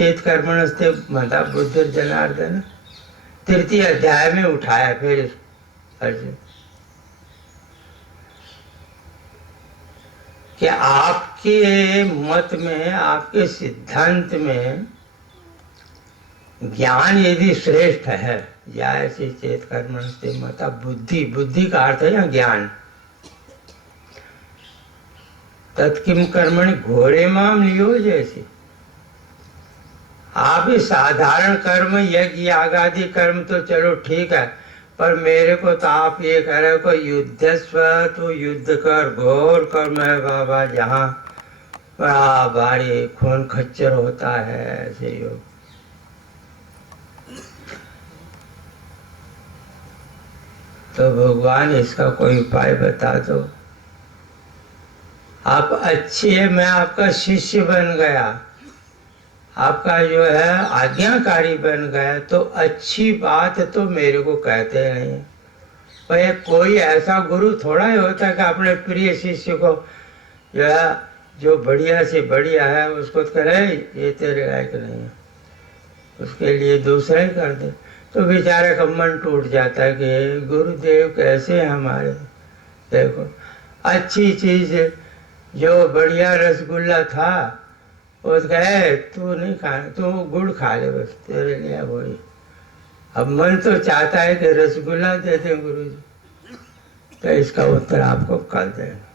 चेत कर्मणस्ते मता बुद्धिर्जनार्दन, तृतीय अध्याय में उठाया फिर अर्जुन कि आपके मत में, आपके सिद्धांत में ज्ञान यदि श्रेष्ठ है, या ऐसे चेत कर्मणस्ते मता, बुद्धि, बुद्धि का अर्थ है यहाँ ज्ञान, तत्किम कर्मणि घोरे माम लियो, जैसे आप ही साधारण कर्म, यज्ञ याग आदि कर्म तो चलो ठीक है, पर मेरे को तो आप ये कह रहे हो युद्धस्व, तो युद्ध कर, घोर कर्म है बाबा, जहाँ बड़ा भारी खून खच्चर होता है, ऐसे योग। तो भगवान इसका कोई उपाय बता दो। आप अच्छे, मैं आपका शिष्य बन गया, आपका जो है आज्ञाकारी बन गया, तो अच्छी बात तो मेरे को कहते नहीं। पर कोई ऐसा गुरु थोड़ा ही होता है कि अपने प्रिय शिष्य को जो है, जो बढ़िया से बढ़िया है, उसको तो करे ये तेरे लायक नहीं है, उसके लिए दूसरा ही कर दे। तो बेचारे का मन टूट जाता है कि गुरुदेव कैसे हमारे, देखो अच्छी चीज, जो बढ़िया रसगुल्ला था, वो कहे तू नहीं खा, तू गुड़ खा ले, बस तेरे लिए वही। अब मन तो चाहता है कि रसगुल्ला देते गुरु जी, तो इसका उत्तर आपको कल देंगे।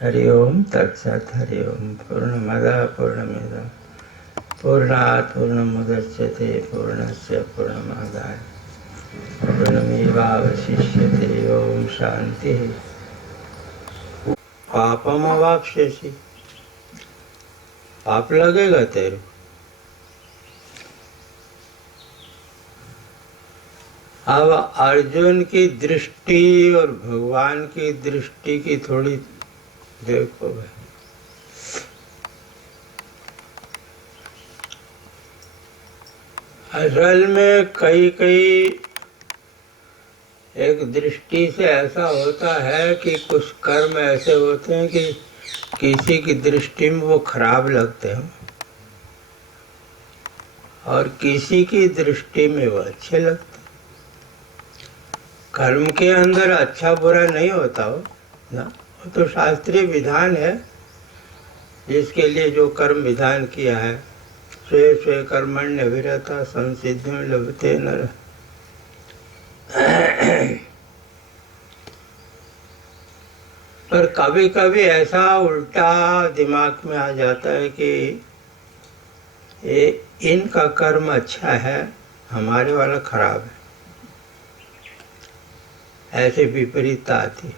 हरि ओम तत्सत। हरि ओम। पूर्णमदः पूर्णमिदं पूर्णात् पूर्णमुदच्यते पूर्णस्य पूर्णमादाय पूर्णमेवावशिष्यते। ओम शांति। पापमवाप्स्यसि, पाप लगेगा तेरे। अब अर्जुन की दृष्टि और भगवान की दृष्टि की थोड़ी देखो भाई। असल में कई एक दृष्टि से ऐसा होता है कि कुछ कर्म ऐसे होते हैं कि किसी की दृष्टि में वो खराब लगते हैं, और किसी की दृष्टि में वो अच्छे लगते हैं। कर्म के अंदर अच्छा बुरा नहीं होता हो ना, वो तो शास्त्रीय विधान है, जिसके लिए जो कर्म विधान किया है, स्वे स्वे कर्मण्य विरता संसिद्धिं लभते नरः। पर कभी कभी ऐसा उल्टा दिमाग में आ जाता है कि ये इनका कर्म अच्छा है, हमारे वाला खराब है, ऐसे विपरीत आती है।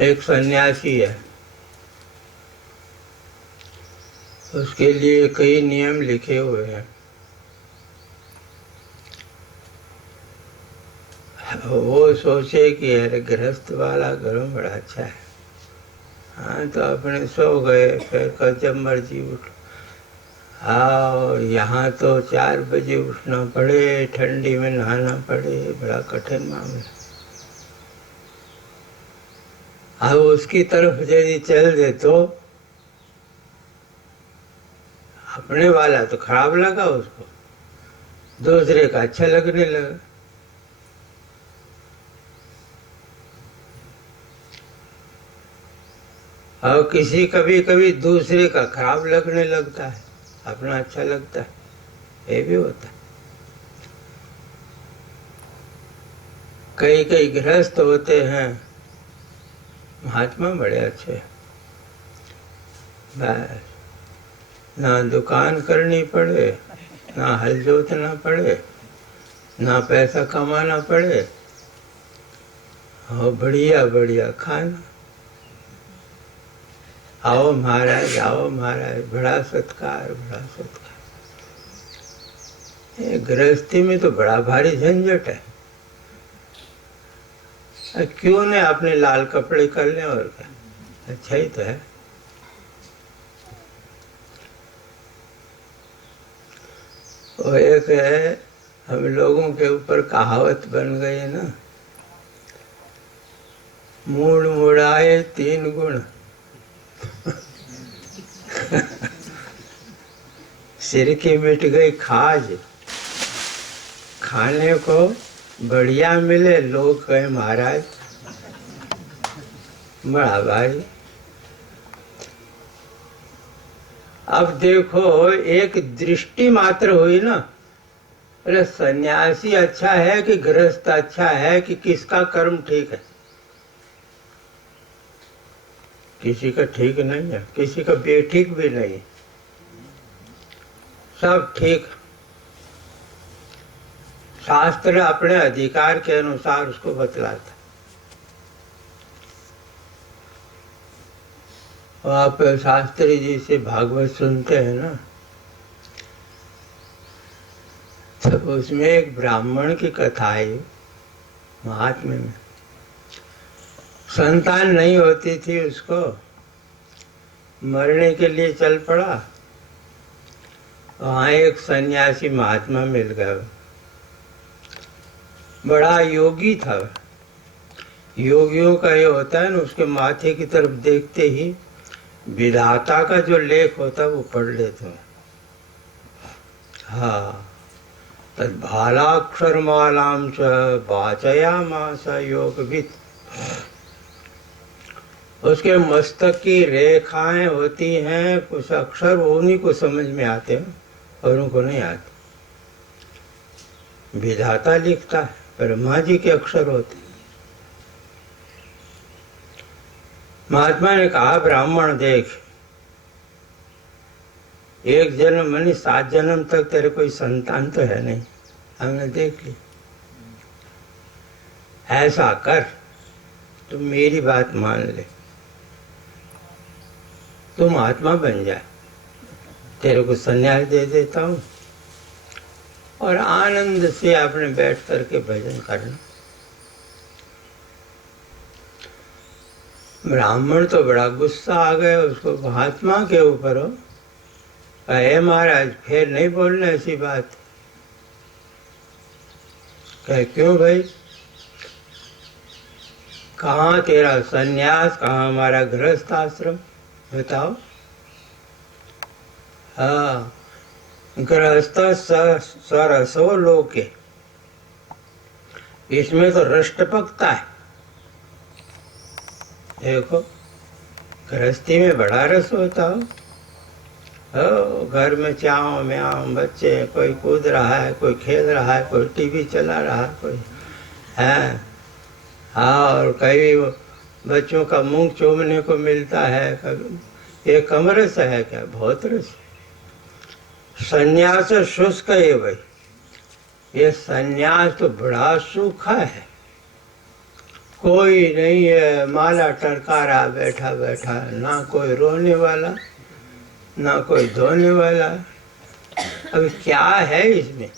एक सन्यासी है, उसके लिए कई नियम लिखे हुए हैं। वो सोचे कि अरे गृहस्थ वाला घर बड़ा अच्छा है, हाँ तो अपने सो गए, फिर कल जब मर्जी उठ। और यहाँ तो 4 बजे उठना पड़े, ठंडी में नहाना पड़े, बड़ा कठिन मामला। अब उसकी तरफ यदि चल दे तो अपने वाला तो खराब लगा उसको, दूसरे का अच्छा लगने लगा। और किसी कभी कभी दूसरे का खराब लगने लगता है, अपना अच्छा लगता है, ये भी होता है। कई गृहस्थ होते हैं, महात्मा बड़े अच्छे, बस ना दुकान करनी पड़े, ना हल जोतना पड़े, ना पैसा कमाना पड़े, और बढ़िया बढ़िया खाना। आओ महाराज, आओ महाराज, बड़ा सत्कार, बड़ा सत्कार। ये गृहस्थी में तो बड़ा भारी झंझट है। क्यों नहीं अपने लाल कपड़े कर लें, और क्या, अच्छा ही तो है। वो एक है, हम लोगों के ऊपर कहावत बन गई है ना मूड मुड़ाए 3 गुण, सिर की मिट गई खाज, खाने को बढ़िया मिले लोग कहे महाराज बड़ा भारी। अब देखो एक दृष्टि मात्र हुई ना, अरे सन्यासी अच्छा है कि गृहस्थ अच्छा है कि किसका कर्म ठीक है? किसी का ठीक नहीं है, किसी का बेठीक भी नहीं, सब ठीक। शास्त्र अपने अधिकार के अनुसार उसको बतलाता। आप शास्त्री जी से भागवत सुनते हैं ना, तो उसमें एक ब्राह्मण की कथा है महात्म्य में। संतान नहीं होती थी उसको, मरने के लिए चल पड़ा। वहाँ एक सन्यासी महात्मा मिल गया, बड़ा योगी था। योगियों का ये होता है ना, उसके माथे की तरफ देखते ही विधाता का जो लेख होता है वो पढ़ लेते हैं। हाँ, तद भालाक्षर मालाम च वाचयामास योगविद। उसके मस्तक की रेखाएं होती हैं, कुछ अक्षर उन्हीं को समझ में आते हैं और उनको नहीं आते। विधाता लिखता है, ब्रह्मा जी के अक्षर होते। महात्मा ने कहा ब्राह्मण देख, एक जन्म मानी 7 जन्म तक तेरे कोई संतान तो है नहीं, हमने देख ली। ऐसा कर, तू मेरी बात मान ले, तू महात्मा बन जा, तेरे को संन्यास दे देता हूं और आनंद से आपने बैठ करके भजन करना। ब्राह्मण तो बड़ा गुस्सा आ गया उसको महात्मा के ऊपर। हो कहे महाराज फिर नहीं बोलना ऐसी बात। कहे क्यों भाई, कहाँ तेरा सन्यास, कहाँ हमारा गृहस्थ आश्रम, बताओ। हाँ, गृहस्थ सरसो लोके, इसमें तो रष्ट पकता है। देखो गृहस्थी में बड़ा रस होता हो, घर में चाव म्याव बच्चे, कोई कूद रहा है, कोई खेल रहा है, कोई टीवी चला रहा है, कोई है। हाँ, और कई बच्चों का मुंह चूमने को मिलता है। कभी ये कम रस है क्या? बहुत रस। संन्यास शुष्क है भाई, ये संन्यास तो बड़ा सूखा है। कोई नहीं है, माला टरका रहा बैठा बैठा, ना कोई रोने वाला ना कोई धोने वाला। अब क्या है इसमें?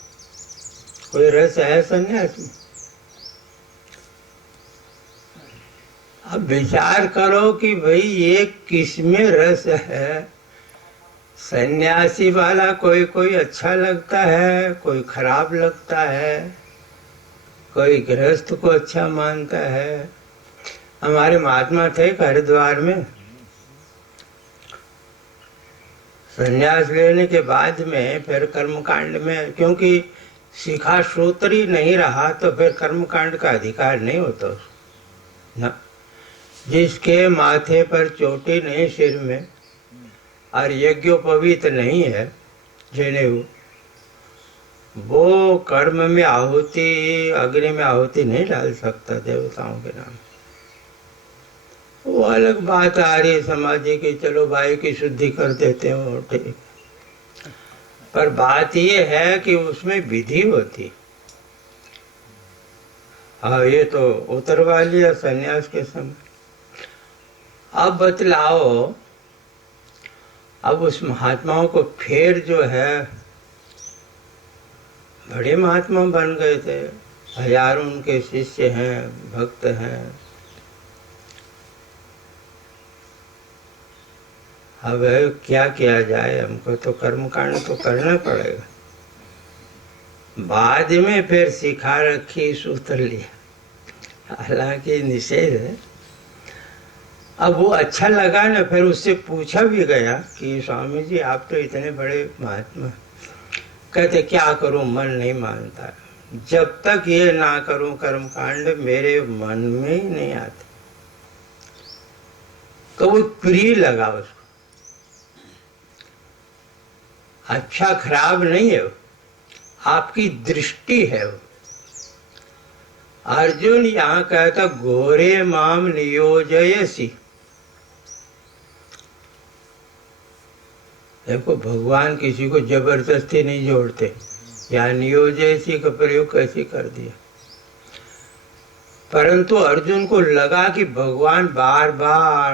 कोई रस है संन्यास में? अब विचार करो कि भाई ये किसमें रस है। सन्यासी वाला कोई कोई अच्छा लगता है, कोई खराब लगता है, कोई गृहस्थ को अच्छा मानता है। हमारे महात्मा थे हरिद्वार में, संन्यास लेने के बाद में फिर कर्मकांड में, क्योंकि शिखा श्रोत्री नहीं रहा तो फिर कर्मकांड का अधिकार नहीं होता ना। जिसके माथे पर चोटी नहीं सिर में और यज्ञोपवीत नहीं है जनेऊ, वो कर्म में आहुति, अग्नि में आहुति नहीं डाल सकता देवताओं के नाम। वो अलग बात आ रही है समाज की, चलो भाई की शुद्धि कर देते हो ठीक, पर बात ये है कि उसमें विधि होती। हाँ, ये तो उतरवा लिया सन्यास के समय। अब बतलाओ, अब उस महात्माओं को फिर जो है, बड़े महात्मा बन गए थे, हजारों उनके शिष्य हैं, भक्त हैं। अब क्या किया जाए, हमको तो कर्मकांड तो करना पड़ेगा। बाद में फिर सिखा रखी, सूत्र लिया, हालांकि निषेध है, अब वो अच्छा लगा ना, फिर उससे पूछा भी गया कि स्वामी जी आप तो इतने बड़े महात्मा, कहते क्या करूं मन नहीं मानता, जब तक ये ना करूं कर्म कांड मेरे मन में ही नहीं आते। तो वो प्रिय लगा उसको, अच्छा खराब नहीं है वो, आपकी दृष्टि है वो। अर्जुन यहाँ कहता घोरे माम नियोजयसी। देखो भगवान किसी को जबरदस्ती नहीं जोड़ते, या नियोजयसी का प्रयोग कैसे कर दिया, परंतु अर्जुन को लगा कि भगवान बार बार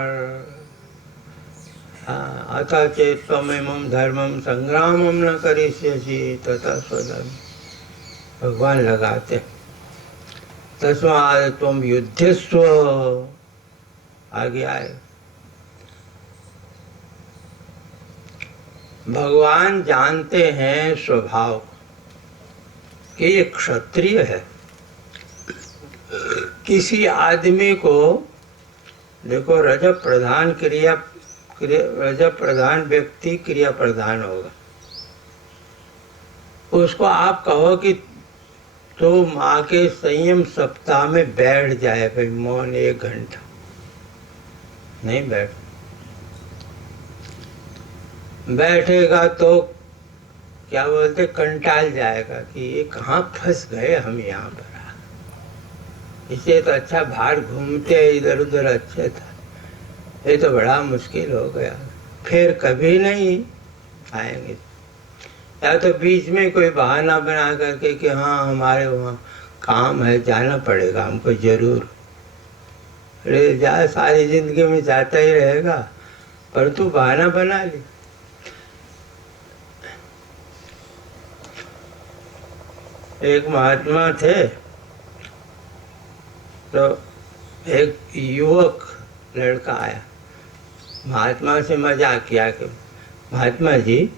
अतः चेत त्वमेमं धर्मं संग्रामं न करिष्यसि तथा स्वधर्म, भगवान लगाते तस्मात् त्वं युध्यस्व, आगे आए। भगवान जानते हैं स्वभाव कि ये क्षत्रिय है। किसी आदमी को देखो रजत प्रधान रजत प्रधान व्यक्ति क्रिया प्रधान होगा, उसको आप कहो कि तो माँ के संयम सप्ताह में बैठ जाए भाई मौन 1 घंटा, नहीं बैठेगा तो क्या बोलते कंटाल जाएगा कि ये कहाँ फंस गए हम यहाँ पर, इसे तो अच्छा बाहर घूमते इधर उधर अच्छे था, ये तो बड़ा मुश्किल हो गया, फिर कभी नहीं आएंगे। या तो बीच में कोई बहाना बना करके कि हाँ हमारे वहाँ काम है जाना पड़ेगा हमको जरूर, अरे जा सारी जिंदगी में जाता ही रहेगा, पर तू बहाना बना ली। एक महात्मा थे, तो एक युवक लड़का आया, महात्मा से मजाक किया कि महात्मा जी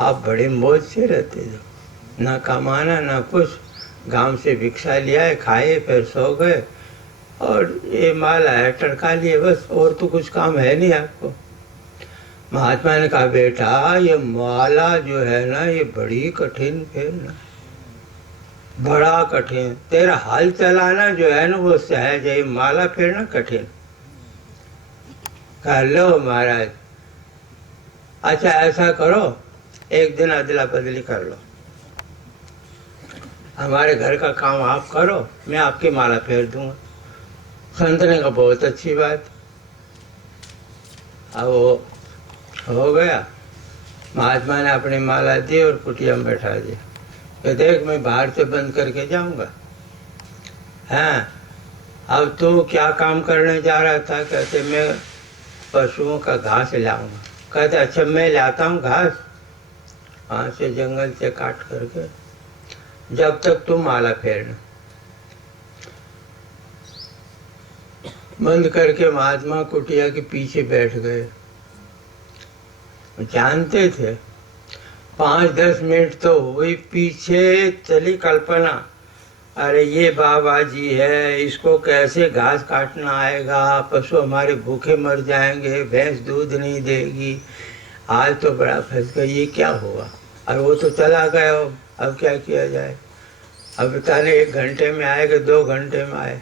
आप बड़े मौज से रहते थे, ना कमाना ना कुछ, गांव से भिक्षा लिया है खाए फिर सो गए, और ये माला है टड़का लिए बस, और तो कुछ काम है नहीं आपको। महात्मा ने कहा बेटा ये माला जो है ना ये बड़ी कठिन फिर ना, बड़ा कठिन, तेरा हाल चलाना जो है ना वो सहज है, माला फेरना कठिन। कह लो महाराज अच्छा ऐसा करो एक दिन अदला बदली कर लो, हमारे घर का काम आप करो मैं आपकी माला फेर दूंगा। संत ने कहा बहुत अच्छी बात। अब वो हो गया, महात्मा ने अपनी माला दी और कुटिया में बैठा दिया कि देख मैं बाहर से बंद करके जाऊंगा। हाँ अब तू क्या काम करने जा रहा था? कहते मैं पशुओं का घास लाऊंगा। कहते अच्छा मैं लाता हूँ घास वहाँ से जंगल से काट करके, जब तक तुम माला फेरना। बंद करके महात्मा कुटिया के पीछे बैठ गए। जानते थे 5-10 मिनट तो हुई, पीछे चली कल्पना, अरे ये बाबा जी है इसको कैसे घास काटना आएगा, पशु हमारे भूखे मर जाएंगे, भैंस दूध नहीं देगी, आज तो बड़ा फंस गया, ये क्या हुआ। और वो तो चला गया, अब क्या किया जाए। अब ताले 1 घंटे में आए कि 2 घंटे में आए।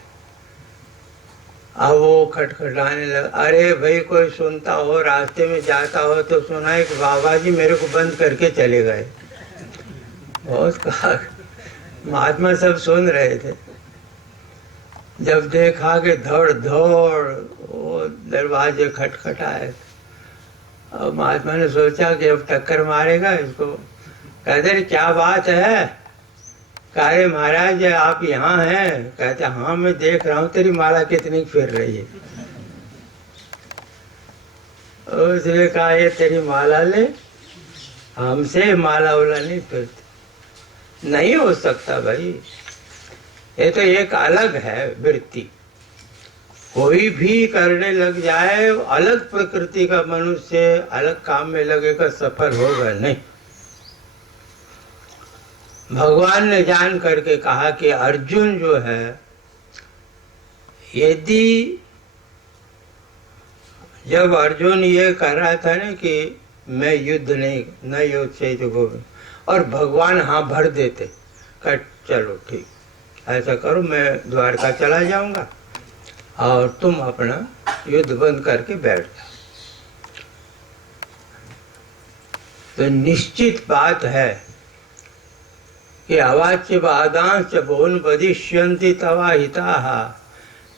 अब वो खटखटाने लगा, अरे भाई कोई सुनता हो, रास्ते में जाता हो तो सुना है कि बाबा जी मेरे को बंद करके चले गए। बहुत कहा, महात्मा सब सुन रहे थे। जब देखा कि दौड़ दौड़ वो दरवाजे खटखटाए, और महात्मा ने सोचा कि अब टक्कर मारेगा इसको। कहते क्या बात है? कहे महाराज आप यहाँ हैं? कहते हाँ मैं देख रहा हूँ तेरी माला कितनी फिर रही है। उसने कहा ये तेरी माला ले, हमसे माला वाला नहीं फिरती। नहीं हो सकता भाई, ये तो एक अलग है वृत्ति। कोई भी करने लग जाए अलग प्रकृति का मनुष्य अलग काम में लगेगा, सफल होगा नहीं। भगवान ने जान करके कहा कि अर्जुन जो है यदि जब अर्जुन ये कह रहा था ना कि मैं युद्ध नहीं, न युद्ध से तो गोविंद, और भगवान हाँ भर देते, कह चलो ठीक, ऐसा करो, मैं द्वारका चला जाऊंगा और तुम अपना युद्ध बंद करके बैठ जाओ। तो निश्चित बात है कि अवाच्य बादांश बोन बदिष्यन्ति तवा हिताः।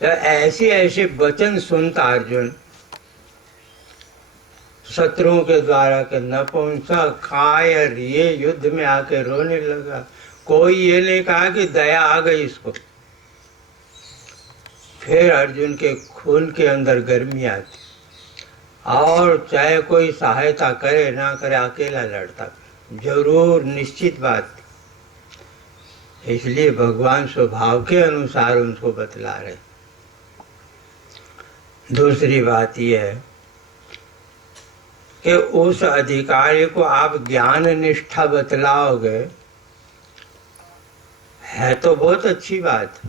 ऐसे ऐसे वचन सुनता अर्जुन शत्रुओं के द्वारा के न पहुंचा, कायर ये युद्ध में आके रोने लगा। कोई ये नहीं कहा कि दया आ गई इसको। फिर अर्जुन के खून के अंदर गर्मी आती, और चाहे कोई सहायता करे ना करे, अकेला लड़ता जरूर, निश्चित बात। इसलिए भगवान स्वभाव के अनुसार उनको बतला रहे। दूसरी बात यह है कि उस अधिकारी को आप ज्ञान निष्ठा बतलाओगे, है तो बहुत अच्छी बात,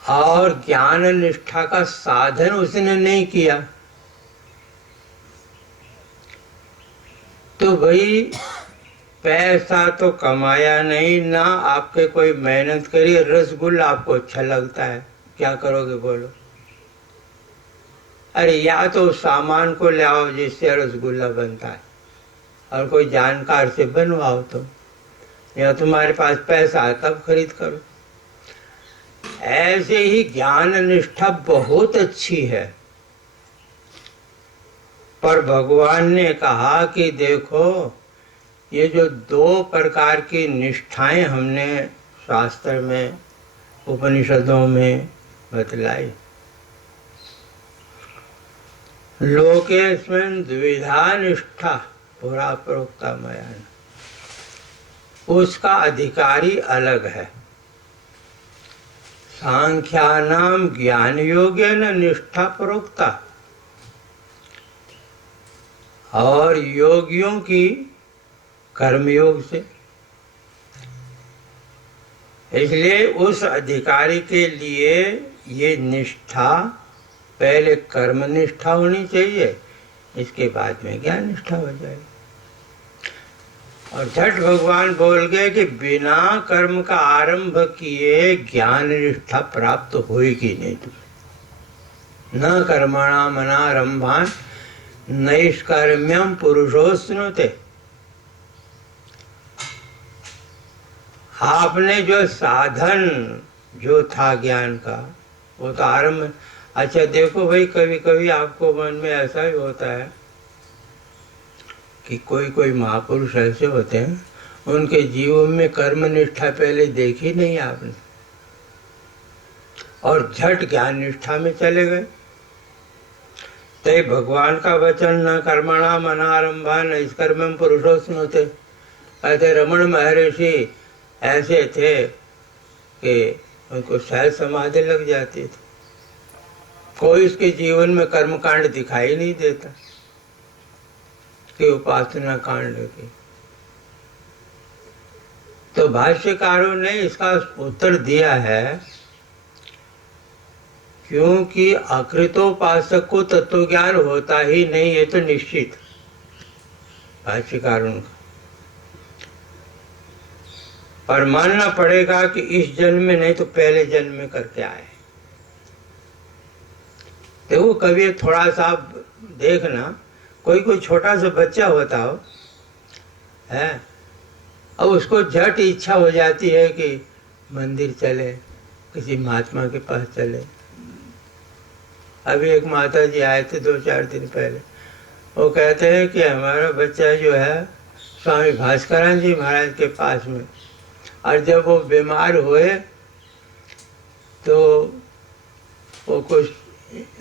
और ज्ञान निष्ठा का साधन उसने नहीं किया तो भाई पैसा तो कमाया नहीं ना, आपके कोई मेहनत करी, रसगुल्ला आपको अच्छा लगता है, क्या करोगे बोलो? अरे या तो उस सामान को ले आओ जिससे रसगुल्ला बनता है, और कोई जानकार से बनवाओ तो, या तुम्हारे पास पैसा है तब खरीद करो। ऐसे ही ज्ञान निष्ठा बहुत अच्छी है, पर भगवान ने कहा कि देखो ये जो दो प्रकार की निष्ठाएं हमने शास्त्र में, उपनिषदों में बतलाई, लोकेस्मिन् द्विधा निष्ठा पुरा प्रोक्ता मया, उसका अधिकारी अलग है। सांख्यानाम ज्ञान योगेन निष्ठा प्रोक्ता, और योगियों की कर्मयोग से। इसलिए उस अधिकारी के लिए ये निष्ठा पहले कर्म निष्ठा होनी चाहिए, इसके बाद में ज्ञान निष्ठा हो जाएगी। और झट भगवान बोल गए कि बिना कर्म का आरंभ किए ज्ञान निष्ठा प्राप्त होगी नहीं। न कर्मणाम अनारंभान नैष्कर्म्यम पुरुषोऽश्नुते। आपने जो साधन जो था ज्ञान का, वो तो आरंभ। अच्छा देखो भाई, कभी कभी आपको मन में ऐसा ही होता है कि कोई कोई महापुरुष ऐसे होते हैं, उनके जीवन में कर्म निष्ठा पहले देखी नहीं आपने, और झट ज्ञान निष्ठा में चले गए। तो भगवान का वचन न कर्मणाम अनारंभा नैष्कर्म्यम पुरुषोऽश्नुते। कहते रमण महर्षि ऐसे थे कि उनको शायद समाधि लग जाती थी, कोई इसके जीवन में कर्मकांड दिखाई नहीं देता कि उपासना कांड की। तो भाष्यकारों ने इसका उत्तर दिया है, क्योंकि अकृतोपासक को तत्व ज्ञान होता ही नहीं, ये तो निश्चित भाष्यकारों का। पर मानना पड़ेगा कि इस जन्म में नहीं तो पहले जन्म में करके आए। देखो कभी थोड़ा सा देखना, कोई छोटा सा बच्चा होता हो है, अब उसको झट इच्छा हो जाती है कि मंदिर चले, किसी महात्मा के पास चले। अभी एक माता जी आए थे 2-4 दिन पहले, वो कहते हैं कि हमारा बच्चा जो है स्वामी भास्करानंद जी महाराज के पास में, और जब वो बीमार हुए तो वो कुछ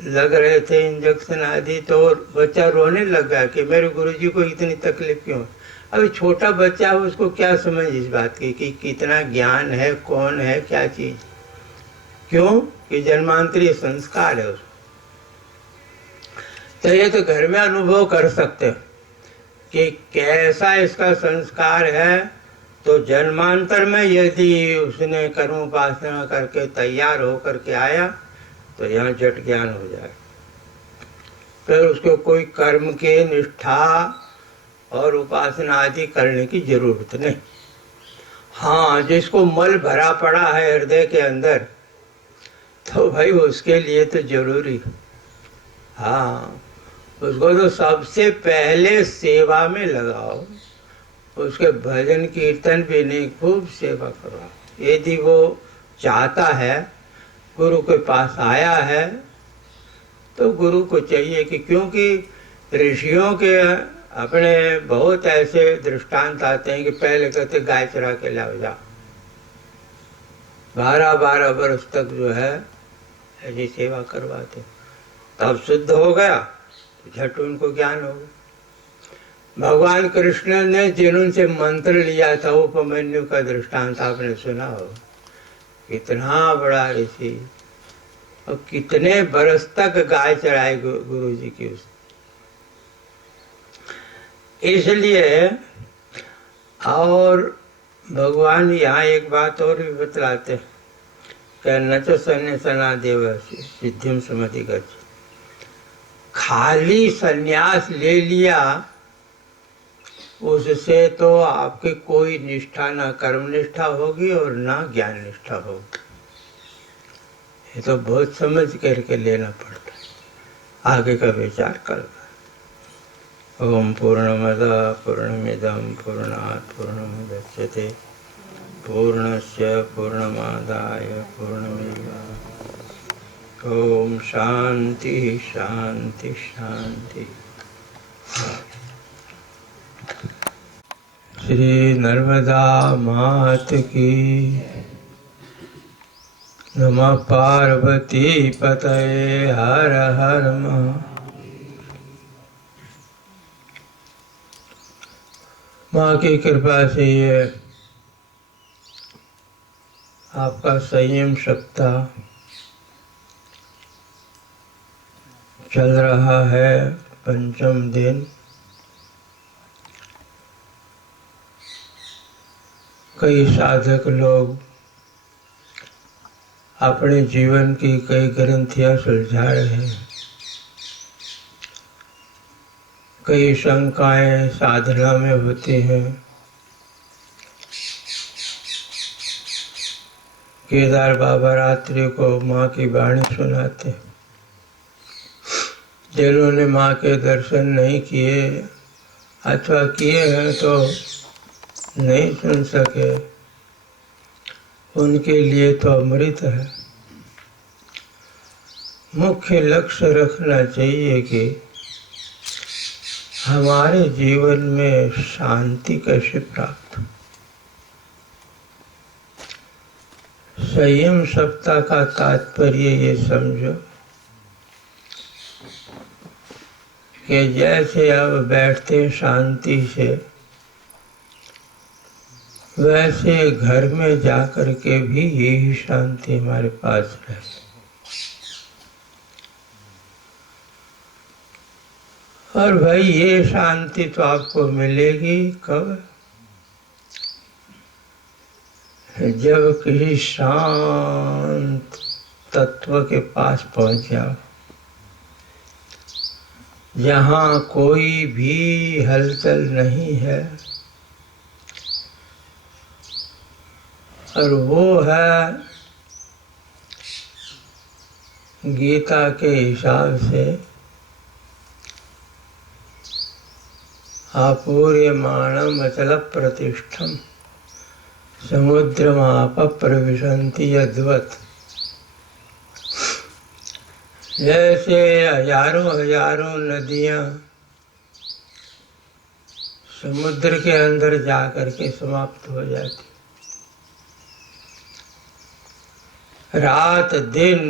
लग रहे थे इंजेक्शन आदि, तो बच्चा रोने लगा कि मेरे गुरुजी को इतनी तकलीफ क्यों। अभी छोटा बच्चा है, उसको क्या समझ इस बात की कि कितना ज्ञान है, कौन है, क्या चीज, क्यों कि जन्मांतरीय संस्कार है उसको। तो ये तो घर में अनुभव कर सकते हो कि कैसा इसका संस्कार है। तो जन्मांतर में यदि उसने कर्म उपासना करके तैयार होकर के आया तो यहाँ जट ज्ञान हो जाए। फिर उसको कोई कर्म के निष्ठा और उपासना आदि करने की जरूरत नहीं। हाँ, जिसको मल भरा पड़ा है हृदय के अंदर, तो भाई उसके लिए तो जरूरी। हाँ, उसको तो सबसे पहले सेवा में लगाओ, उसके भजन कीर्तन भी नहीं, खूब सेवा करवाओ। यदि वो चाहता है, गुरु के पास आया है, तो गुरु को चाहिए कि, क्योंकि ऋषियों के अपने बहुत ऐसे दृष्टांत आते हैं कि पहले कहते गाय चरा के लाओ जाओ, 12-12 वर्ष तक जो है ऐसी सेवा करवाते, तब शुद्ध हो गया तो झट उनको ज्ञान हो गया। भगवान कृष्ण ने जिनसे मंत्र लिया था, उपमन्यु का दृष्टांत आपने सुना हो, कितना बड़ा ऋषि और कितने बरस तक गाय चराए गुरु जी की। इसलिए, और भगवान यहाँ एक बात और भी बतलाते हैं कि न तो संन्यासना देव सिद्धिम समधिगच्छ, खाली संन्यास ले लिया उससे तो आपकी कोई निष्ठा, ना कर्म निष्ठा होगी और ना ज्ञान निष्ठा होगी। ये तो बहुत समझ करके लेना पड़ता है, आगे का विचार कर। ओम पूर्णमदः पूर्णमिदं पूर्णात् पूर्णमुदच्यते पूर्णस्य पूर्णमादाय पूर्णमेवावशिष्यते। ओम शांति शांति शांति। श्री नर्मदा मात की। नमः पार्वती पतये हर हर महादेव। माँ की कृपा से ये आपका संयम सप्ताह चल रहा है, 5वां दिन। कई साधक लोग अपने जीवन की कई ग्रंथियां सुलझा रहे हैं। कई शंकाएं साधना में होती हैं। केदार बाबा रात्रि को माँ की वाणी सुनाते। जिन्होंने माँ के दर्शन नहीं किए अथवा किए हैं तो नहीं सुन सके, उनके लिए तो अमृत है। मुख्य लक्ष्य रखना चाहिए कि हमारे जीवन में शांति कैसे प्राप्त हो। संयम सप्ताह का तात्पर्य ये समझो कि जैसे अब बैठते शांति से, वैसे घर में जाकर के भी यही शांति हमारे पास रहे। और भाई ये शांति तो आपको मिलेगी कब? जब किसी शांत तत्व के पास पहुंच जाओ, जहाँ कोई भी हलचल नहीं है, और वो है गीता के हिसाब से आपूर्यमाणम अचल प्रतिष्ठम समुद्रमाप प्रविशन्ति यद्वत्। जैसे हजारों हजारों नदियां समुद्र के अंदर जाकर के समाप्त हो जाती, रात दिन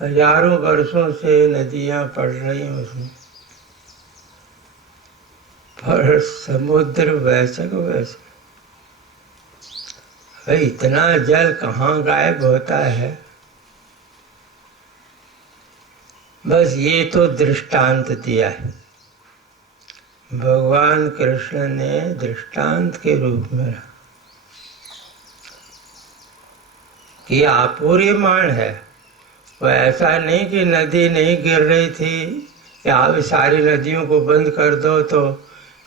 हजारों वर्षों से नदियां पड़ रही हैं उसमें, पर समुद्र वैसे को वैसे। भाई इतना जल कहाँ गायब होता है? बस ये तो दृष्टांत दिया है भगवान कृष्ण ने, दृष्टांत के रूप में रहा कि अपूर्यमाण है, वो ऐसा नहीं कि नदी नहीं गिर रही थी कि आप सारी नदियों को बंद कर दो तो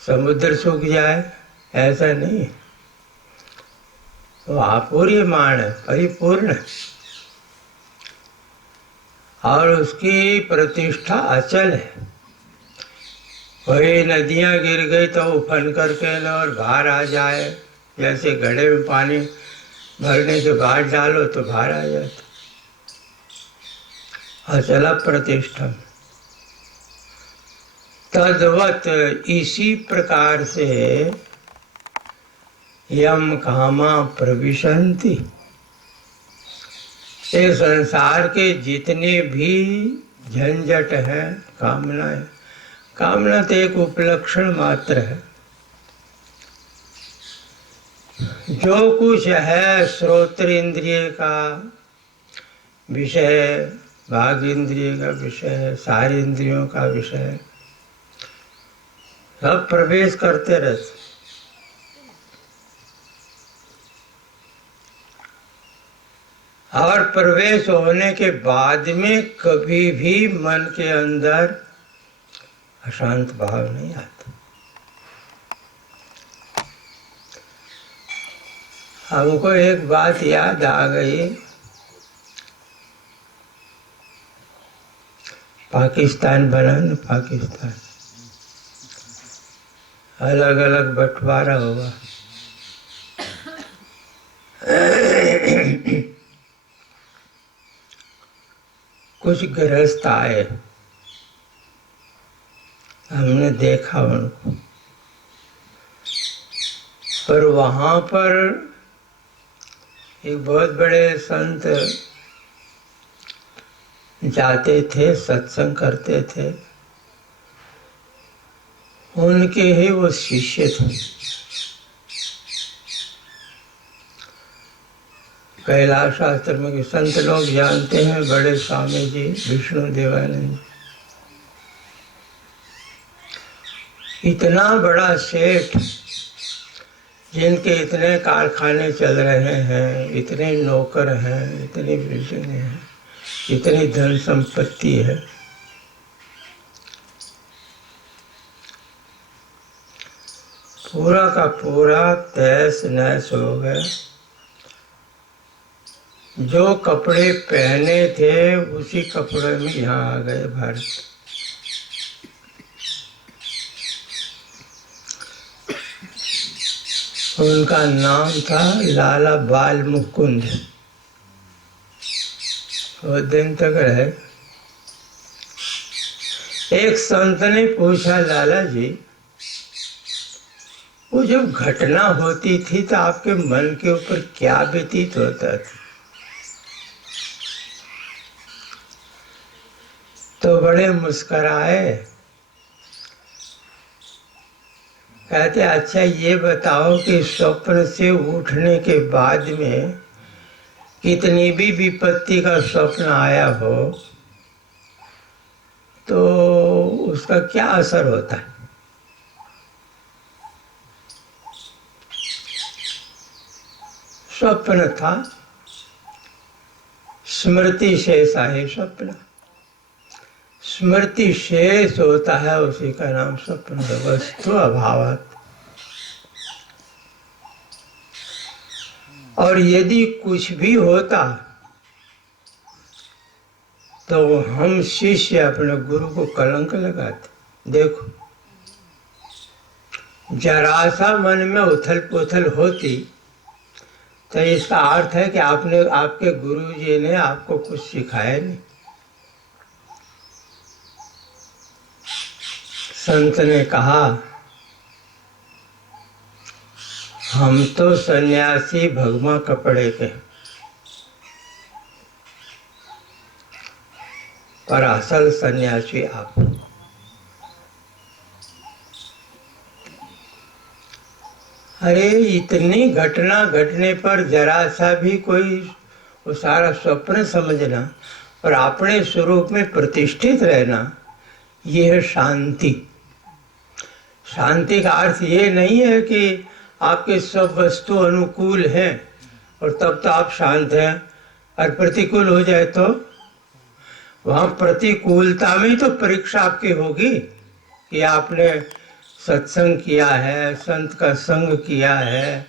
समुद्र सूख जाए, ऐसा नहीं। वो अपूर्यमान है, परिपूर्ण है, और उसकी प्रतिष्ठा अचल है। वही नदियां गिर गई तो उफन करके न और बाहर आ जाए, जैसे घड़े में पानी भरने के बाद डालो तो बाहर आ जाता। अचल प्रतिष्ठा। तद्वत इसी प्रकार से यम कामा प्रविशन्ति, ये संसार के जितने भी झंझट है, कामनाएं, कामना तो एक उपलक्षण मात्र है। जो कुछ है श्रोत्र इंद्रिय का विषय, भाग इंद्रिय का विषय, सारी इंद्रियों का विषय, सब प्रवेश करते रहते। और प्रवेश होने के बाद में कभी भी मन के अंदर अशांत भाव नहीं आता। हमको एक बात याद आ गई, पाकिस्तान बना न, पाकिस्तान अलग अलग बंटवारा हुआ। कुछ गृहस्थ आए, हमने देखा उनको, पर वहां पर एक बहुत बड़े संत जाते थे, सत्संग करते थे, उनके ही वो शिष्य थे। कैलाश शास्त्र में संत लोग जानते हैं, बड़े स्वामी जी विष्णु देवानंद, इतना बड़ा सेठ जिनके इतने कारखाने चल रहे हैं, इतने नौकर हैं, इतनी बिल्डिंग हैं, इतनी धन संपत्ति है, पूरा का पूरा तहस नहस हो गया। जो कपड़े पहने थे उसी कपड़े में यहाँ आ गए भारत। उनका नाम था लाला बाल मुकुंद, वो दिन तक रहे। एक संत ने पूछा, लाला जी, वो जब घटना होती थी तो आपके मन के ऊपर क्या व्यतीत होता था? तो बड़े मुस्कराए, कहते अच्छा ये बताओ कि स्वप्न से उठने के बाद में कितनी भी विपत्ति का स्वप्न आया हो तो उसका क्या असर होता है? स्वप्न था, स्मृति शेष है स्वप्न, स्मृति शेष होता है, उसी का नाम स्वप्न है। वस्तु अभावत। और यदि कुछ भी होता तो हम शिष्य अपने गुरु को कलंक लगाते। देखो, जरा सा मन में उथल पुथल होती तो इसका अर्थ है कि आपके गुरु जी ने आपको कुछ सिखाया नहीं। संत ने कहा, हम तो सन्यासी भगवा कपड़े के, पर असल सन्यासी आप। अरे इतनी घटना घटने पर जरा सा भी कोई वो सारा स्वप्न समझना और अपने स्वरूप में प्रतिष्ठित रहना, ये है शांति। शांति का अर्थ ये नहीं है कि आपके सब वस्तु अनुकूल हैं और तब तो आप शांत हैं, और प्रतिकूल हो जाए तो वहां प्रतिकूलता में तो परीक्षा आपकी होगी कि आपने सत्संग किया है, संत का संग किया है,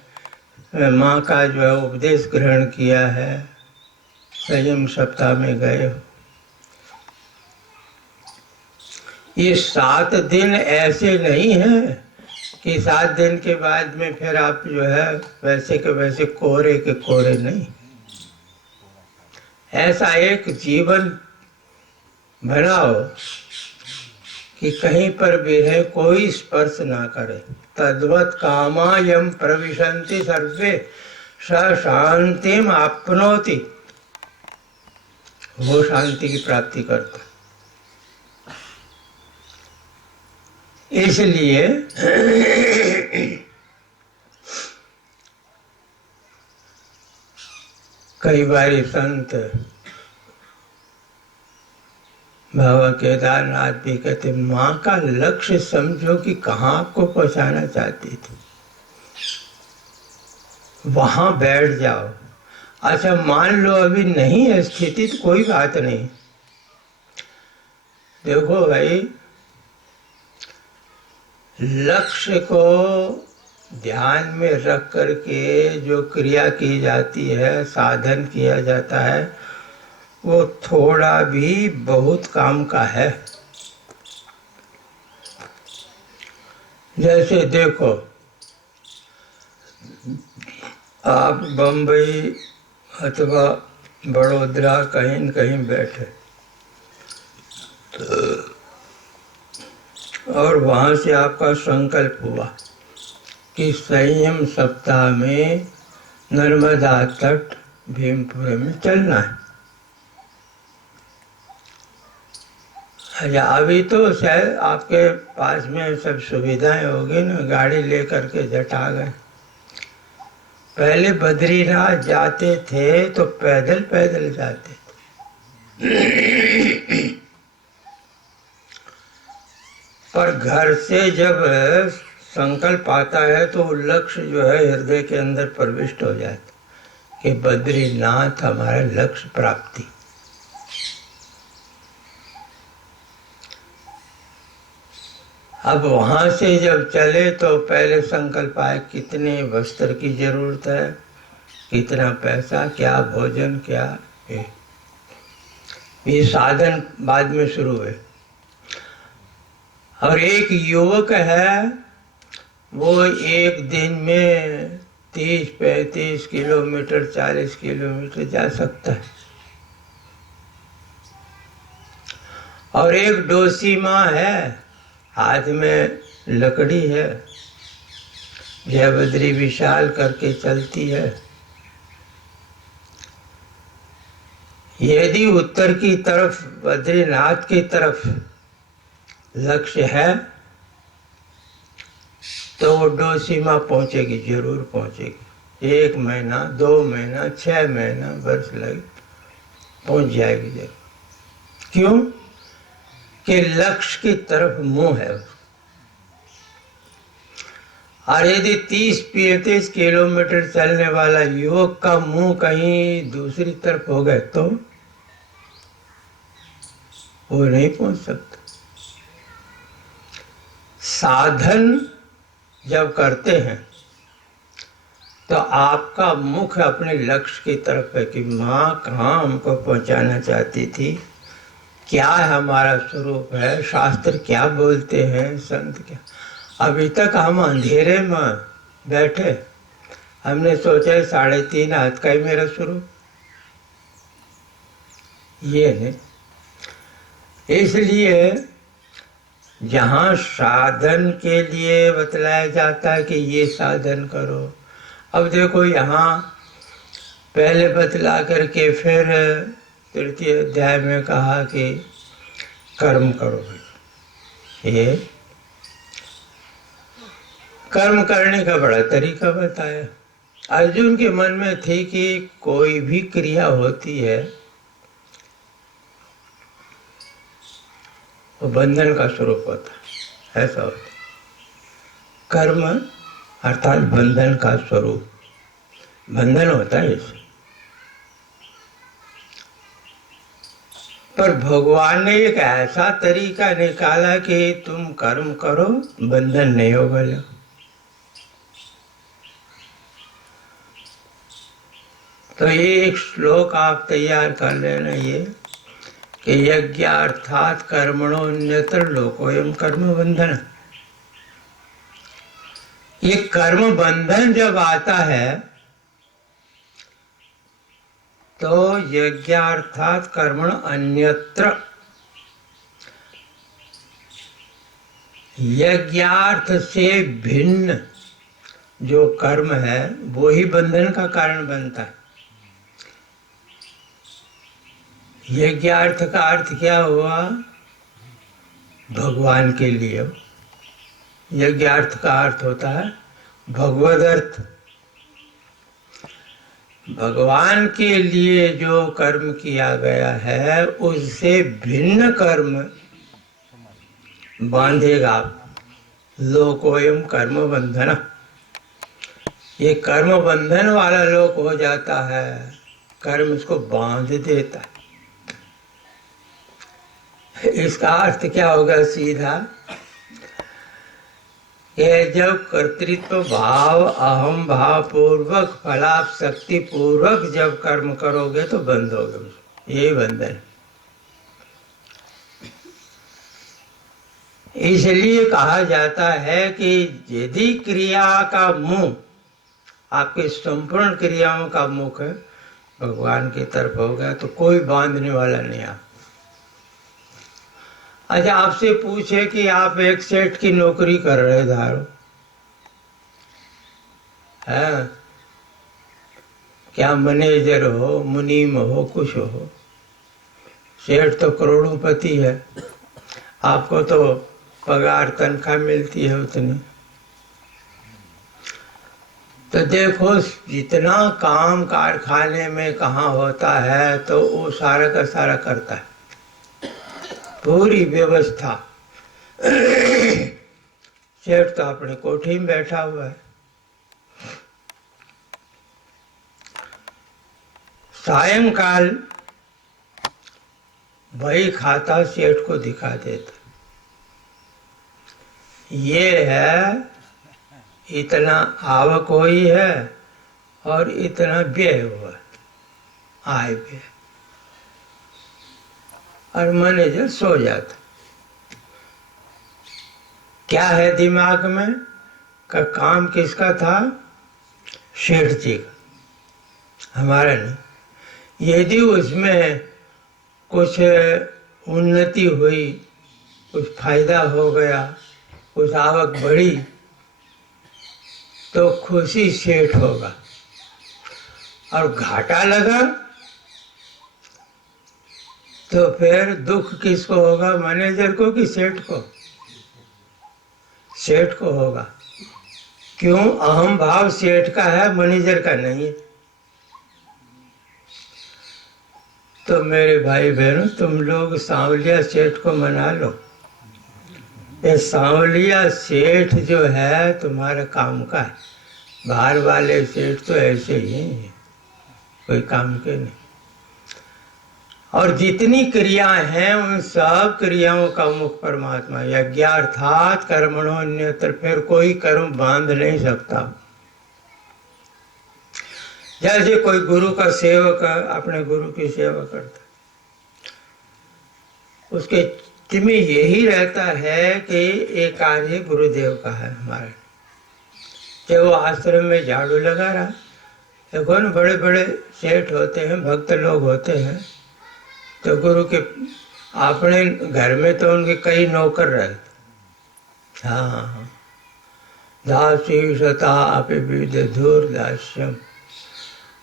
माँ का जो है उपदेश ग्रहण किया है, संयम सप्ताह में गए हो। ये 7 दिन ऐसे नहीं है कि 7 दिन के बाद में फिर आप जो है वैसे के वैसे कोरे के कोरे नहीं। ऐसा एक जीवन बनाओ कि कहीं पर भी है कोई स्पर्श ना करे। तद्वत कामायम प्रविशन्ति सर्वे स शांतिम आपनोति। वो शांति की प्राप्ति करता। इसलिए कई बार संत बाबा केदारनाथ भी कहते माँ का लक्ष्य समझो कि कहाँ आपको पहुँचाना चाहती थी, वहां बैठ जाओ। अच्छा मान लो अभी नहीं है स्थिति तो कोई बात नहीं। देखो भाई, लक्ष्य को ध्यान में रख करके जो क्रिया की जाती है, साधन किया जाता है, वो थोड़ा भी बहुत काम का है। जैसे देखो, आप बम्बई अथवा बड़ोदरा कहीं न कहीं बैठे और वहाँ से आपका संकल्प हुआ कि संयम सप्ताह में नर्मदा तट भीमपुर में चलना है। अच्छा अभी तो शायद आपके पास में सब सुविधाएं होगी ना, गाड़ी लेकर के झट आ गए। पहले बद्रीनाथ जाते थे तो पैदल पैदल जाते थे। पर घर से जब संकल्प आता है तो लक्ष्य जो है हृदय के अंदर प्रविष्ट हो जाता कि बद्रीनाथ हमारा लक्ष्य प्राप्ति। अब वहां से जब चले तो पहले संकल्प आए कितने वस्त्र की जरूरत है, कितना पैसा, क्या भोजन, क्या ये साधन बाद में शुरू हुए। और एक युवक है वो एक दिन में 30-35 किलोमीटर 40 किलोमीटर जा सकता है। और एक डोसी माँ है, हाथ में लकड़ी है, जय बद्री विशाल करके चलती है। यदि उत्तर की तरफ बद्रीनाथ की तरफ लक्ष्य है तो वो डोसीमा पहुंचेगी, जरूर पहुंचेगी। 1 महीना 2 महीना 6 महीना वर्ष लगे पहुंच जाएगी जरूर। क्यों? कि लक्ष्य की तरफ मुंह है। और यदि 30-35 किलोमीटर चलने वाला युवक का मुंह कहीं दूसरी तरफ हो गए तो वो नहीं पहुंच सकता। साधन जब करते हैं तो आपका मुख अपने लक्ष्य की तरफ है कि माँ कहाँ हमको पहुंचाना चाहती थी, क्या हमारा स्वरूप है, शास्त्र क्या बोलते हैं, संत क्या। अभी तक हम अंधेरे में बैठे, हमने सोचा 3.5 हाथ का ही मेरा स्वरूप, ये नहीं। इसलिए जहाँ साधन के लिए बतलाया जाता है कि ये साधन करो। अब देखो यहाँ पहले बतला करके फिर 3 अध्याय में कहा कि कर्म करो। ये कर्म करने का बड़ा तरीका बताया। अर्जुन के मन में थी कि कोई भी क्रिया होती है वो बंधन का स्वरूप होता है, ऐसा होता है। कर्म अर्थात बंधन का स्वरूप, बंधन होता है इसे। पर भगवान ने एक ऐसा तरीका निकाला कि तुम कर्म करो, बंधन नहीं होगा। लो, तो ये एक श्लोक आप तैयार कर लेना, ये कि यज्ञ अर्थात कर्मणोन्यत्र लोकोयम कर्म बंधन। ये कर्म बंधन जब आता है तो यज्ञार्थात कर्मण अन्यत्र, यज्ञार्थ से भिन्न जो कर्म है वो ही बंधन का कारण बनता है। यज्ञार्थ का अर्थ क्या हुआ? भगवान के लिए। यज्ञार्थ का अर्थ होता है भगवद अर्थ। भगवान के लिए जो कर्म किया गया है उससे भिन्न कर्म बांधेगा। लोकोयम कर्म बंधन, ये कर्म बंधन वाला लोक हो जाता है। कर्म इसको बांध देता है। इसका अर्थ क्या होगा सीधा? ये जब कर्तृत्व भाव, अहम भाव पूर्वक, फलाशक्ति पूर्वक जब कर्म करोगे तो बंधोगे। यही बंधन। इसलिए कहा जाता है कि यदि क्रिया का मुंह, आपके संपूर्ण क्रियाओं का मुख भगवान की तरफ होगा तो कोई बांधने वाला नहीं। आप अच्छा, आपसे पूछे कि आप एक सेठ की नौकरी कर रहे धारो है, क्या मैनेजर हो, मुनीम हो, कुछ हो, सेठ तो करोड़ोंपति है, आपको तो पगार तनख्वाह मिलती है उतनी। तो देखो जितना काम कारखाने में कहाँ होता है तो वो सारा का सारा करता है, पूरी व्यवस्था। सेठ तो अपने कोठी में बैठा हुआ है। सायंकाल वही खाता सेठ को दिखा देता, ये है इतना आवक हुई है और इतना व्यय हुआ, आय व्यय, और मैनेजर सो जाता। क्या है दिमाग में का काम किसका था? सेठ जी का, हमारा नहीं। यदि उसमें कुछ उन्नति हुई, कुछ फायदा हो गया, कुछ आवक बढ़ी तो खुशी सेठ होगा, और घाटा लगा तो फिर दुख किसको होगा? मैनेजर को कि सेठ को? सेठ को होगा। क्यों? अहम भाव सेठ का है, मैनेजर का नहीं है। तो मेरे भाई बहनों, तुम लोग सांवलिया सेठ को मना लो। ये सांवलिया सेठ जो है तुम्हारे काम का है। बाहर वाले सेठ तो ऐसे ही हैं, कोई काम के नहीं। और जितनी क्रियाएं हैं उन सब क्रियाओं का मुख परमात्मा। यज्ञार्थात कर्मणोन्यत्र, फिर कोई कर्म बांध नहीं सकता। जैसे कोई गुरु का सेवक अपने गुरु की सेवा करता, उसके चित्त में यही रहता है कि एक कार्य गुरुदेव का है हमारे। चाहे वो आश्रम में झाड़ू लगा रहा, देखो ना बड़े बड़े सेठ होते हैं, भक्त लोग होते हैं, तो गुरु के अपने घर में तो उनके कई नौकर रहते। हाँ, दासी सता अपि विविध धूर दास्यम,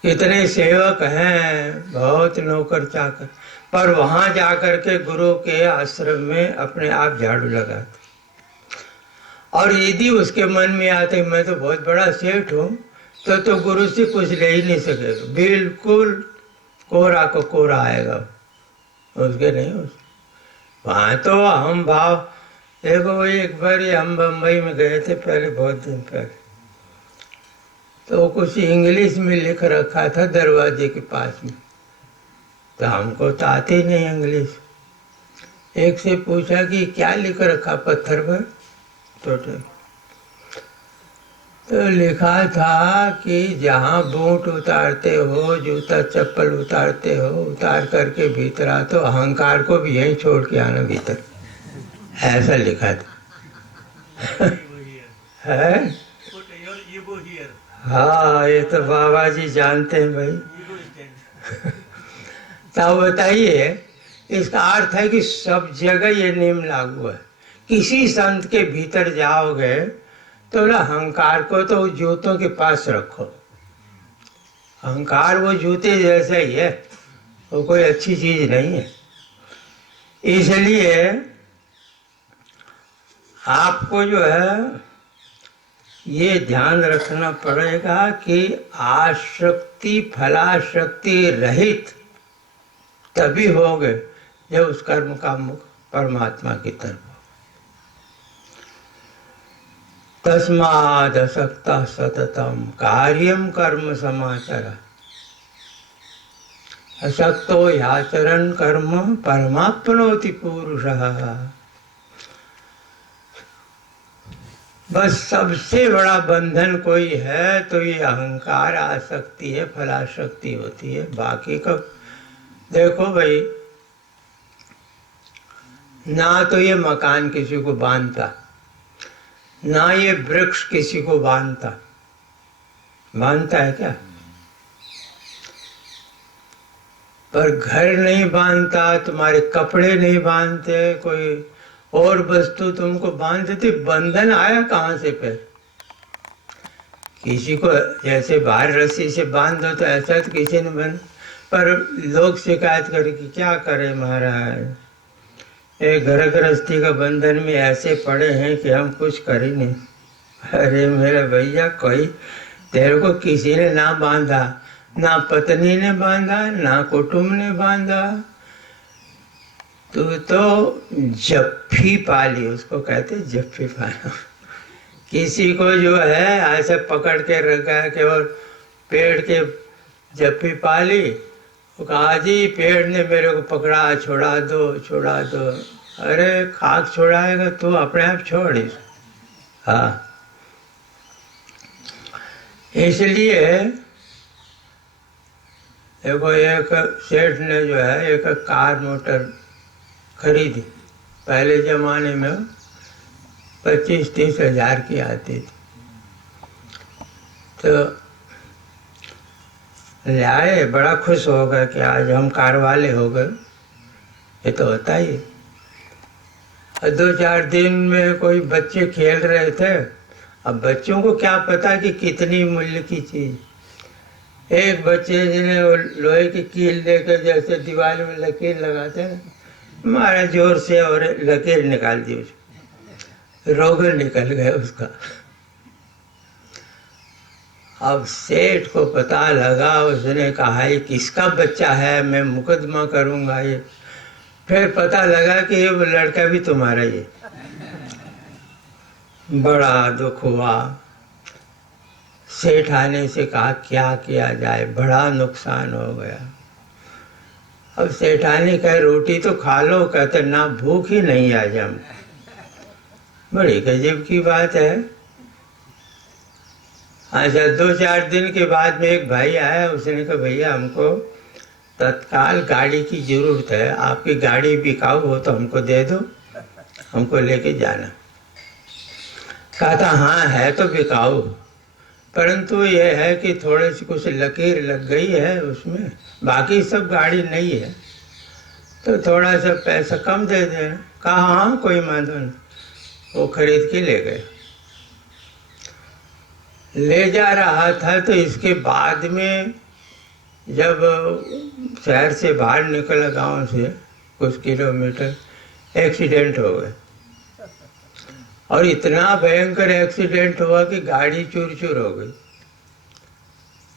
कितने सेवक हैं, बहुत नौकर चाकर, पर वहां जाकर के गुरु के आश्रम में अपने आप झाड़ू लगाते। और यदि उसके मन में आते मैं तो बहुत बड़ा सेठ हूँ, तो गुरु से कुछ ले ही नहीं सकेगा, बिल्कुल कोरा को कोरा आएगा उसके नहीं। वहाँ तो हम भाव देखो। एक बार हम बम्बई में गए थे पहले, बहुत दिन पहले, तो कुछ इंग्लिश में लिख रखा था दरवाजे के पास में, तो हमको तो आती नहीं इंग्लिश। एक से पूछा कि क्या लिख रखा पत्थर पर, तो लिखा था कि जहाँ बूट उतारते हो, जूता चप्पल उतारते हो, उतार करके भीतर आ तो अहंकार को भी यहीं छोड़ के आना भीतर, ऐसा लिखा था। है? हाँ, ये तो बाबा जी जानते हैं भाई। तो बताइए, इसका अर्थ है कि सब जगह ये नियम लागू है। किसी संत के भीतर जाओगे तो ना अहंकार को तो जूतों के पास रखो। अहंकार वो जूते जैसा ही है, वो कोई अच्छी चीज नहीं है। इसलिए आपको जो है ये ध्यान रखना पड़ेगा कि आसक्ति फलाशक्ति रहित तभी होगे जब उस कर्म का मुख परमात्मा की तरफ। तस्मादसक्तः सततम कार्यम कर्म समाचर, असक्तो ह्याचरन् कर्म परमाप्नोति पुरुषः। बस सबसे बड़ा बंधन कोई है तो ये अहंकार आसक्ति है, फलाशक्ति होती है। बाकी का देखो भाई, ना तो ये मकान किसी को बांधता, ना ये वृक्ष किसी को बांधता है क्या? पर घर नहीं बांधता, तुम्हारे कपड़े नहीं बांधते, कोई और वस्तु तुमको बांध देती। बंधन आया कहाँ से? फिर किसी को जैसे बाहर रस्सी से बांध दो तो ऐसा तो किसी ने बंद, पर लोग शिकायत करे कि क्या करे महाराज, एक घर गृहस्थी का बंधन में ऐसे पड़े हैं कि हम कुछ कर ही नहीं। अरे मेरे भैया, कोई तेरे को किसी ने ना बांधा, ना पत्नी ने बांधा, ना कुटुंब ने बांधा, तू तो जप्फी पाली, उसको कहते जप्फी पाला। किसी को जो है ऐसे पकड़ के रखा के और पेड़ के जप्फी पाली, वो कहा जी पेड़ ने मेरे को पकड़ा, छोड़ा दो छोड़ा दो। अरे खाक छोड़ाएगा तू, अपने आप छोड़। हाँ, इसलिए देखो, एक सेठ ने जो है एक कार मोटर खरीदी। पहले जमाने में 25-30 हजार की आती थी। तो लाए, बड़ा खुश हो गए कि आज हम कार वाले हो गए। ये तो होता ही। 2-4 दिन में कोई बच्चे खेल रहे थे। अब बच्चों को क्या पता कि कितनी मूल्य की चीज। एक बच्चे ने लोहे की कील लेकर जैसे दीवार में लकीर लगाते हैं, मारा जोर से और लकीर निकाल दी, उसको रोगन निकल गया उसका। अब सेठ को पता लगा, उसने कहा ये किसका बच्चा है, मैं मुकदमा करूंगा ये। फिर पता लगा कि ये लड़का भी तुम्हारा ही है। बड़ा दुख हुआ। सेठ आने से कहा क्या किया जाए, बड़ा नुकसान हो गया। अब सेठानी कहे रोटी तो खा लो, कहते ना भूख ही नहीं आज हम। बड़ी गजब की बात है। अच्छा, 2-4 दिन के बाद में एक भाई आया, उसने कहा भैया हमको तत्काल गाड़ी की जरूरत है, आपकी गाड़ी बिकाऊ हो तो हमको दे दो, हमको लेके जाना। कहा था हाँ है तो बिकाऊ, परंतु यह है कि थोड़ी सी कुछ लकीर लग गई है उसमें, बाकी सब गाड़ी नहीं है, तो थोड़ा सा पैसा कम दे देना। कहा हाँ कोई बात नहीं। वो खरीद के ले गए। ले जा रहा था तो इसके बाद में जब शहर से बाहर निकला, गांव से कुछ किलोमीटर, एक्सीडेंट हो गया। और इतना भयंकर एक्सीडेंट हुआ कि गाड़ी चूर चूर हो गई।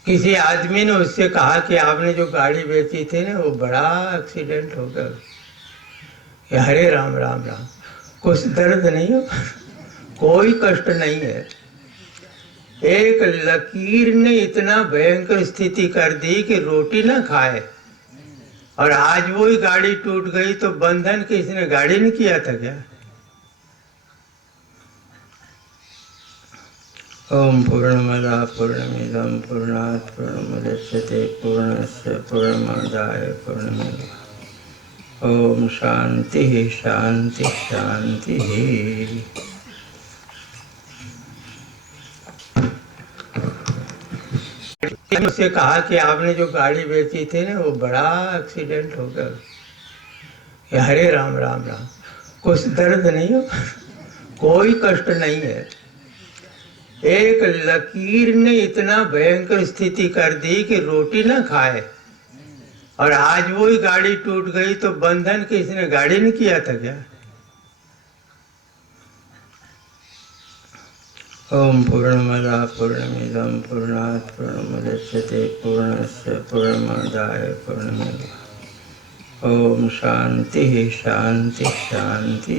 किसी आदमी ने उससे कहा कि आपने जो गाड़ी बेची थी ना, वो बड़ा एक्सीडेंट हो गया। हरे राम राम राम, कुछ दर्द नहीं हो, कोई कष्ट नहीं है। एक लकीर ने इतना भयंकर स्थिति कर दी कि रोटी ना खाए और आज वही गाड़ी टूट गई तो बंधन किसने, गाड़ी ने किया था क्या? ओम पूर्णमदः पूर्णमिदं पूर्णात् पूर्णमुदच्यते पूर्णस्य पूर्णमादाय पूर्णमेवावशिष्यते। ओम शांति शांति शांति। उससे कहा कि आपने जो गाड़ी बेची थी ना वो बड़ा एक्सीडेंट हो गया। हरे राम राम राम, कुछ दर्द नहीं हो, कोई कष्ट नहीं है। एक लकीर ने इतना भयंकर स्थिति कर दी कि रोटी ना खाए, और आज वही गाड़ी टूट गई तो बंधन किसने, गाड़ी ने किया था क्या? ओम पूर्णमदः पूर्णमिदं पूर्णात् पूर्णमुदच्यते पूर्णस्य पूर्णमादाय पूर्णमेवावशिष्यते। ओम शांति शांति शांति।